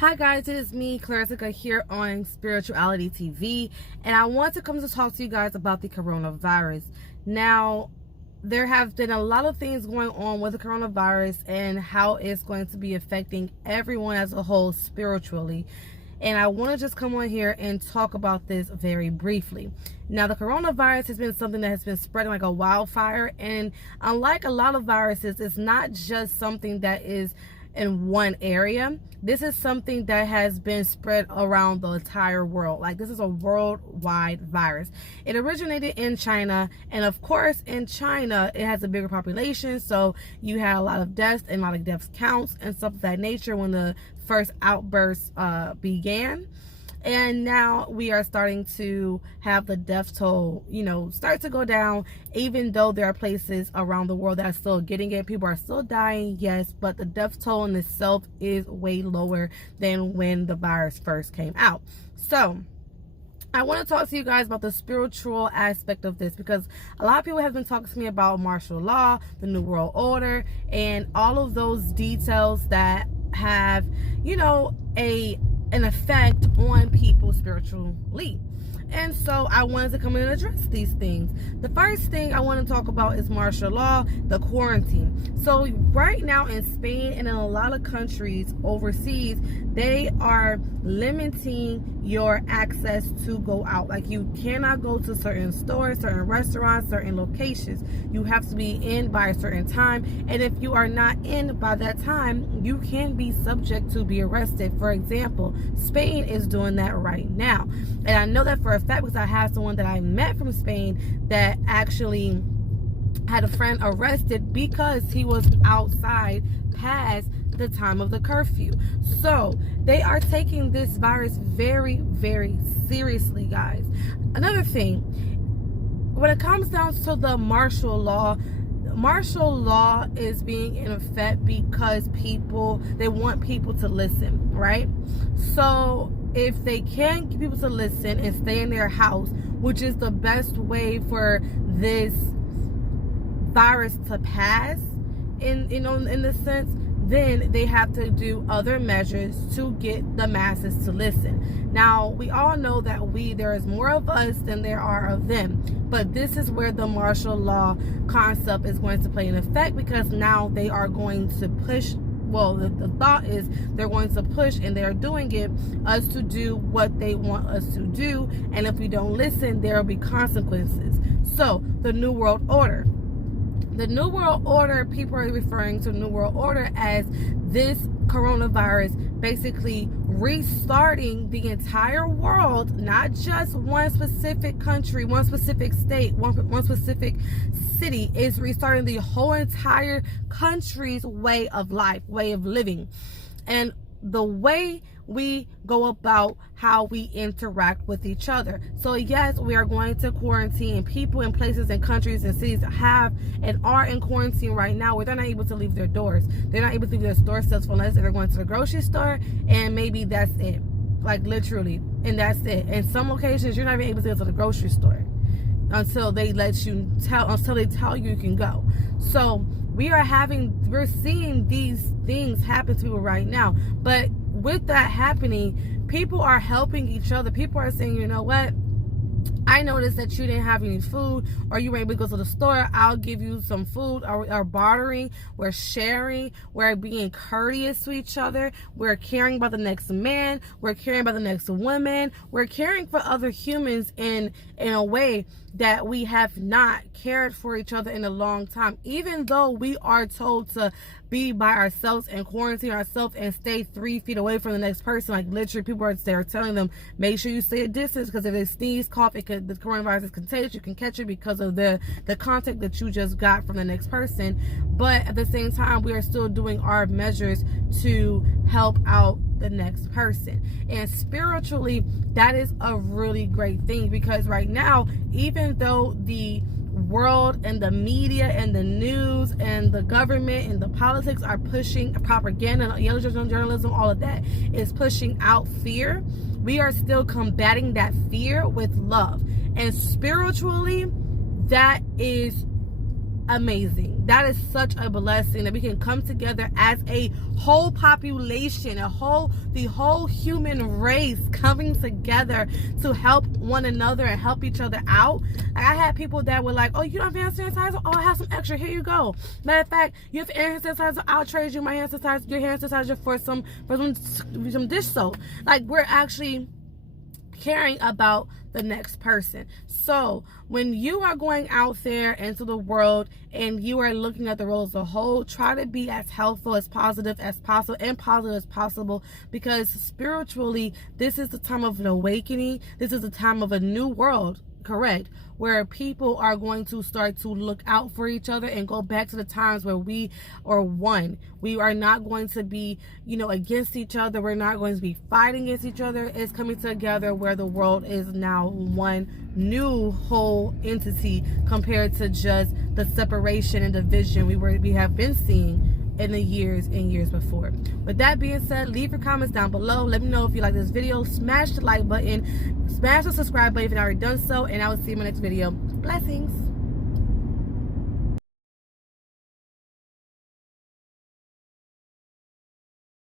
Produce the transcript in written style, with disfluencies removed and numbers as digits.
Hi guys, it is me, Clarissa, here on Spirituality TV, and I want to come to talk to you guys about the coronavirus. Now, there have been a lot of things going on with the coronavirus and how it's going to be affecting everyone as a whole spiritually. And I want to just come on here and talk about this very briefly. Now, the coronavirus has been something that has been spreading like a wildfire, and unlike a lot of viruses, it's not just something that is in one area. This is something that has been spread around the entire world. Like, this is a worldwide virus. It originated in China, and of course in China it has a bigger population, so you had a lot of deaths and a lot of deaths counts and stuff of that nature when the first outburst began. And now we are starting to have the death toll, start to go down, even though there are places around the world that are still getting it. People are still dying, yes, but the death toll in itself is way lower than when the virus first came out. So I want to talk to you guys about the spiritual aspect of this, because a lot of people have been talking to me about martial law, the New World Order, and all of those details that have, an effect on people spiritually. And so I wanted to come in and address these things. The first thing I want to talk about is martial law, the quarantine. So right now in Spain and in a lot of countries overseas, they are limiting your access to go out. Like, you cannot go to certain stores, certain restaurants, certain locations. You have to be in by a certain time. And if you are not in by that time, you can be subject to be arrested. For example, Spain is doing that right now. And I know that for a fact because I have someone that I met from Spain that actually had a friend arrested because he was outside past the time of the curfew. So they are taking this virus very, very seriously, guys. Another thing, when it comes down to the martial law is being in effect because they want people to listen, right? So if they can get people to listen and stay in their house, which is the best way for this virus to pass in this sense, then they have to do other measures to get the masses to listen. Now, we all know that there is more of us than there are of them, but this is where the martial law concept is going to play in effect, because now they are going to push. Well, the thought is they're going to push, and they're doing it, us to do what they want us to do. And if we don't listen, there will be consequences. So the New World Order. The New World Order, people are referring to the New World Order as this coronavirus basically restarting the entire world, not just one specific country, one specific state, one specific city. Is restarting the whole entire country's way of life, way of living, and the way we go about how we interact with each other. So yes, we are going to quarantine people in places and countries and cities that have and are in quarantine right now, where they're not able to leave their doors. They're not able to leave their doorsteps unless they're going to the grocery store, and maybe that's it. Like, literally, and that's it. In some locations, you're not even able to go to the grocery store until they tell you you can go. So we're seeing these things happen to people right now. But with that happening, people are helping each other. People are saying, you know what? I noticed that you didn't have any food, or you were able to go to the store. I'll give you some food. Or bartering. We're sharing. We're being courteous to each other. We're caring about the next man. We're caring about the next woman. We're caring for other humans in a way that we have not cared for each other in a long time. Even though we are told to be by ourselves and quarantine ourselves and stay 3 feet away from the next person. Like, literally, people are there telling them, make sure you stay a distance, because if they sneeze, cough, the coronavirus is contagious. You can catch it because of the contact that you just got from the next person. But at the same time, we are still doing our measures to help out the next person. And spiritually, that is a really great thing, because right now, even though the world and the media and the news and the government and the politics are pushing propaganda, yellow journalism, all of that is pushing out fear, we are still combating that fear with love. And spiritually, that is amazing. That is such a blessing that we can come together as a whole population, the whole human race coming together to help one another and help each other out. Like, I had people that were like, oh, you don't have hand sanitizer? Oh, I have some extra. Here you go. Matter of fact, you have hand sanitizer. I'll trade you my hand sanitizer, your hand sanitizer for some dish soap. Like, we're actually caring about the next person. So when you are going out there into the world and you are looking at the world as a whole, try to be as helpful, as positive as possible, because spiritually, this is the time of an awakening. This is the time of a new world, correct, where people are going to start to look out for each other and go back to the times where we are one. We are not going to be, against each other. We're not going to be fighting against each other. It's coming together where the world is now one new whole entity compared to just the separation and division we have been seeing in the years and years before. With that being said, leave your comments down below. Let me know if you like this video. Smash the like button. Smash the subscribe button if you've already done so. And I will see you in my next video. Blessings.